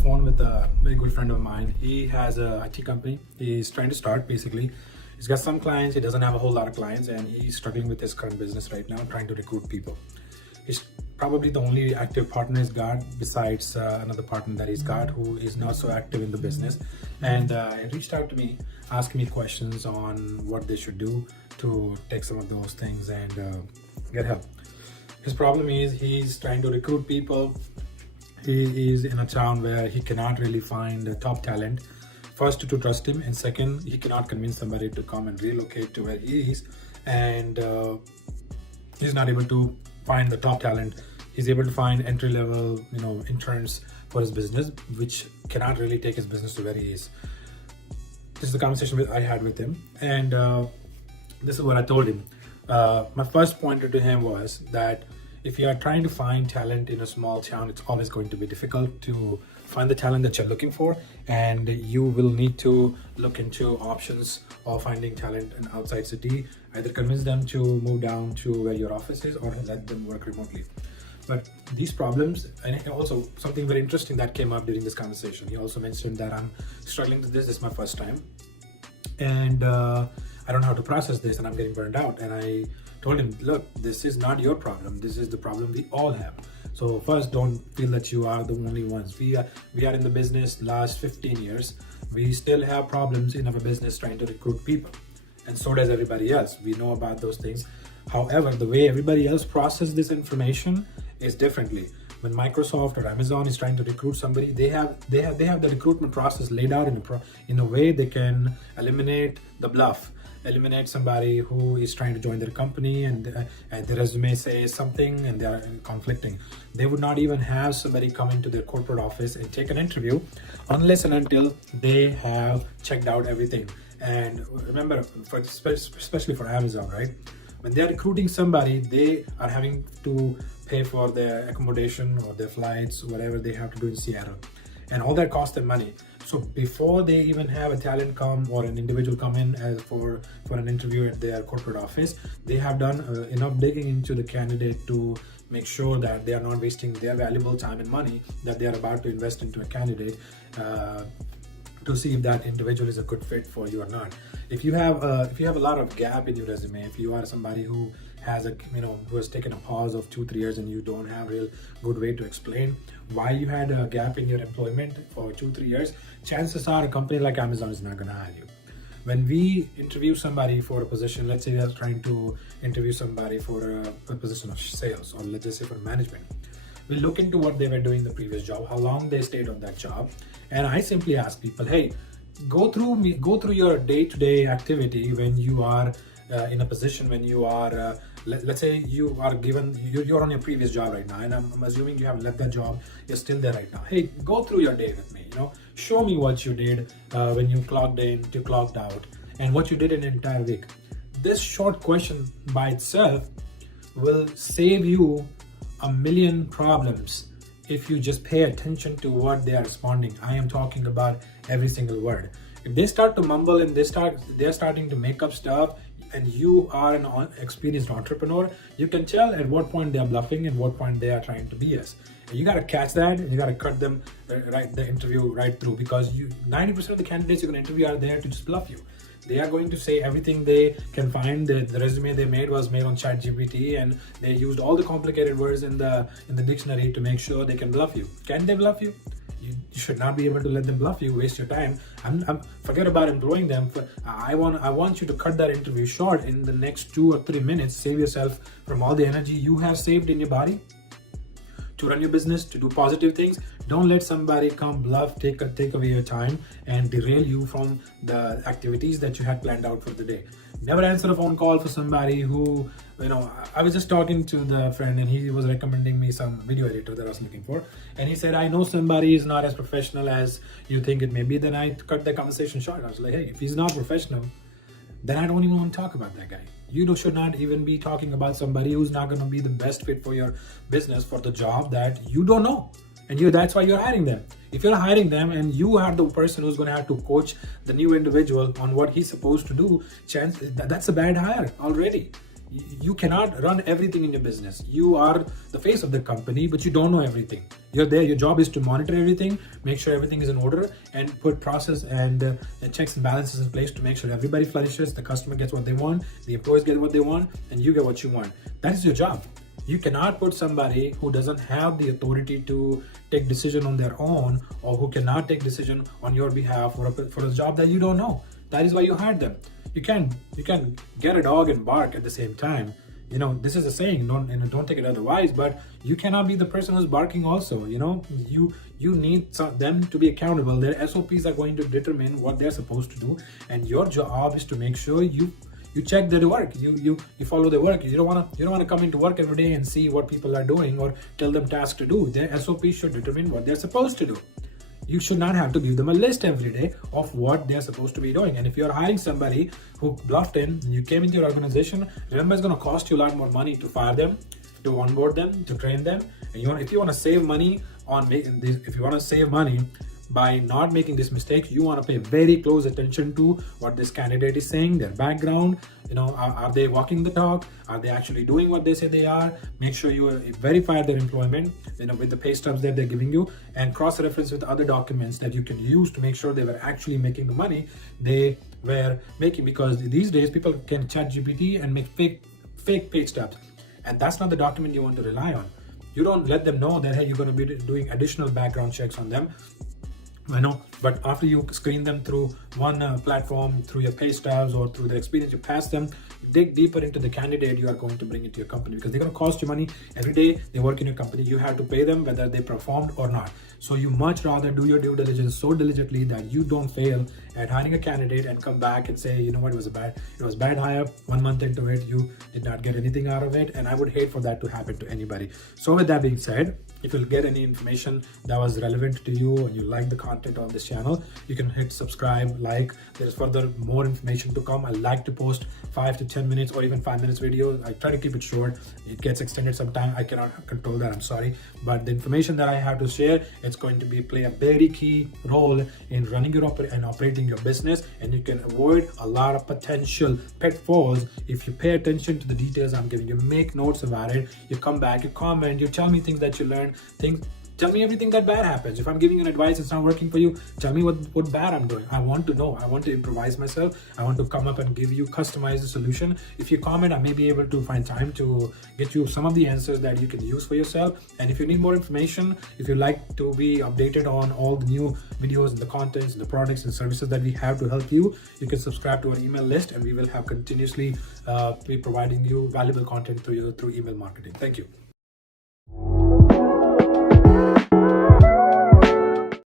phone with a very good friend of mine. He has a IT company. He's trying to start basically. He's got some clients. He doesn't have a whole lot of clients, and he's struggling with his current business right now, trying to recruit people. He's probably the only active partner he's got besides another partner that he's got who is not so active in the business. And he reached out to me, asking me questions on what they should do to take some of those things and get help. His problem is he's trying to recruit people. He is in a town where he cannot really find top talent. First, to trust him, and second, he cannot convince somebody to come and relocate to where he is. And he's not able to find the top talent. He's able to find entry-level, interns for his business, which cannot really take his business to where he is. This is the conversation I had with him, and this is what I told him. My first pointer to him was that if you are trying to find talent in a small town, it's always going to be difficult to find the talent that you're looking for, and you will need to look into options of finding talent in outside city. Either convince them to move down to where your office is, or let them work remotely. But these problems, and also something very interesting that came up during this conversation, he also mentioned that I'm struggling with this. This is my first time, and I don't know how to process this, and I'm getting burned out. And I told him, look, this is not your problem. This is the problem we all have. So first, don't feel that you are the only ones. We are in the business last 15 years. We still have problems in our business trying to recruit people. And so does everybody else. We know about those things. However, the way everybody else processes this information is differently. When Microsoft or Amazon is trying to recruit somebody, they have the recruitment process laid out in a way they can eliminate the bluff. Eliminate somebody who is trying to join their company and their resume says something and they are conflicting. They would not even have somebody come into their corporate office and take an interview unless and until they have checked out everything. And remember, especially for Amazon, right? When they're recruiting somebody, they are having to pay for their accommodation or their flights, whatever they have to do in Seattle. And all that costs them money. So before they even have a talent come or an individual come in for an interview at their corporate office, they have done enough digging into the candidate to make sure that they are not wasting their valuable time and money that they are about to invest into a candidate to see if that individual is a good fit for you or not. If you have a lot of gap in your resume, if you are somebody who has who has taken a pause of 2-3 years and you don't have a real good way to explain why you had a gap in your employment for 2-3 years, chances are a company like Amazon is not going to hire you. When we interview somebody for a position, let's say they're trying to interview somebody for a position of sales, or let's just say for management, we look into what they were doing in the previous job, how long they stayed on that job, and I simply ask people, hey, go through your day-to-day activity when you are in a position, when you are let's say you are given, you're on your previous job right now, and I'm assuming you have left that job, you're still there right now. Hey, go through your day with me, show me what you did when you clocked in to clocked out, and what you did in an entire week. This short question by itself will save you a million problems if you just pay attention to what they are responding. I am talking about every single word. If they start to mumble and they're starting to make up stuff, and you are an experienced entrepreneur, you can tell at what point they are bluffing and what point they are trying to BS. And you got to catch that, and you got to cut them the interview right through, because 90% of the candidates you're going to interview are there to just bluff you. They are going to say everything they can find. The resume they made was made on ChatGPT, and they used all the complicated words in the dictionary to make sure they can bluff you. Can they bluff you? You should not be able to let them bluff you, waste your time. Forget about employing them. I want you to cut that interview short in the next 2 or 3 minutes. Save yourself from all the energy you have saved in your body to run your business, to do positive things. Don't let somebody come bluff, take away your time and derail you from the activities that you had planned out for the day. Never answer a phone call for somebody who, I was just talking to the friend, and he was recommending me some video editor that I was looking for. And he said, I know somebody is not as professional as you think it may be. Then I cut the conversation short. I was like, hey, if he's not professional, then I don't even want to talk about that guy. You should not even be talking about somebody who's not going to be the best fit for your business, for the job that you don't know. And that's why you're hiring them. If you're hiring them and you are the person who's going to have to coach the new individual on what he's supposed to do, that's a bad hire already. You cannot run everything in your business. You are the face of the company, but you don't know everything. You're there. Your job is to monitor everything, make sure everything is in order, and put process and checks and balances in place to make sure everybody flourishes, the customer gets what they want, the employees get what they want, and you get what you want. That is your job. You cannot put somebody who doesn't have the authority to take decision on their own, or who cannot take decision on your behalf for a job that you don't know. That is why you hired them. You can get a dog and bark at the same time. This is a saying, don't take it otherwise, but you cannot be the person who's barking also. You need them to be accountable. Their SOPs are going to determine what they're supposed to do, and your job is to make sure you check their work. You follow their work. You don't want to come into work every day and see what people are doing or tell them tasks to do. Their SOPs should determine what they're supposed to do. You should not have to give them a list every day of what they're supposed to be doing. And if you're hiring somebody who bluffed in, you came into your organization, remember it's going to cost you a lot more money to fire them, to onboard them, to train them. And if you want to save money on making this, if you want to save money by not making this mistake, you want to pay very close attention to what this candidate is saying, their background. Are they walking the talk? Are they actually doing what they say they are? Make sure you verify their employment, with the pay stubs that they're giving you, and cross-reference with other documents that you can use to make sure they were actually making the money they were making. Because these days people can chat GPT and make fake pay stubs, and that's not the document you want to rely on. You don't let them know that, hey, you're going to be doing additional background checks on them. But after you screen them through one platform, through your pay stubs or through the experience you pass them, dig deeper into the candidate you are going to bring into your company, because they're going to cost you money every day they work in your company. You have to pay them whether they performed or not. So you much rather do your due diligence so diligently that you don't fail at hiring a candidate and come back and say, you know what, it was bad hire. 1 month into it, you did not get anything out of it, and I would hate for that to happen to anybody. So with that being said, if you'll get any information that was relevant to you and you like the content on this channel, you can hit subscribe, like. There's further more information to come. I like to post 5 to 10 minutes or even 5 minutes videos. I try to keep it short. It gets extended sometime. I cannot control that, I'm sorry. But the information that I have to share, it's going to play a very key role in running your and operating your business, and you can avoid a lot of potential pitfalls if you pay attention to the details I'm giving you. Make notes about it. You come back, you comment, you tell me things that you learned, tell me everything that bad happens. If I'm giving you an advice, it's not working for you, tell me what bad I'm doing. I want to know. I want to improvise myself. I want to come up and give you customized solution. If you comment, I may be able to find time to get you some of the answers that you can use for yourself. And if you need more information, if you like to be updated on all the new videos and the contents, the products and services that we have to help you, you can subscribe to our email list, and we will have continuously be providing you valuable content through email marketing. Thank you.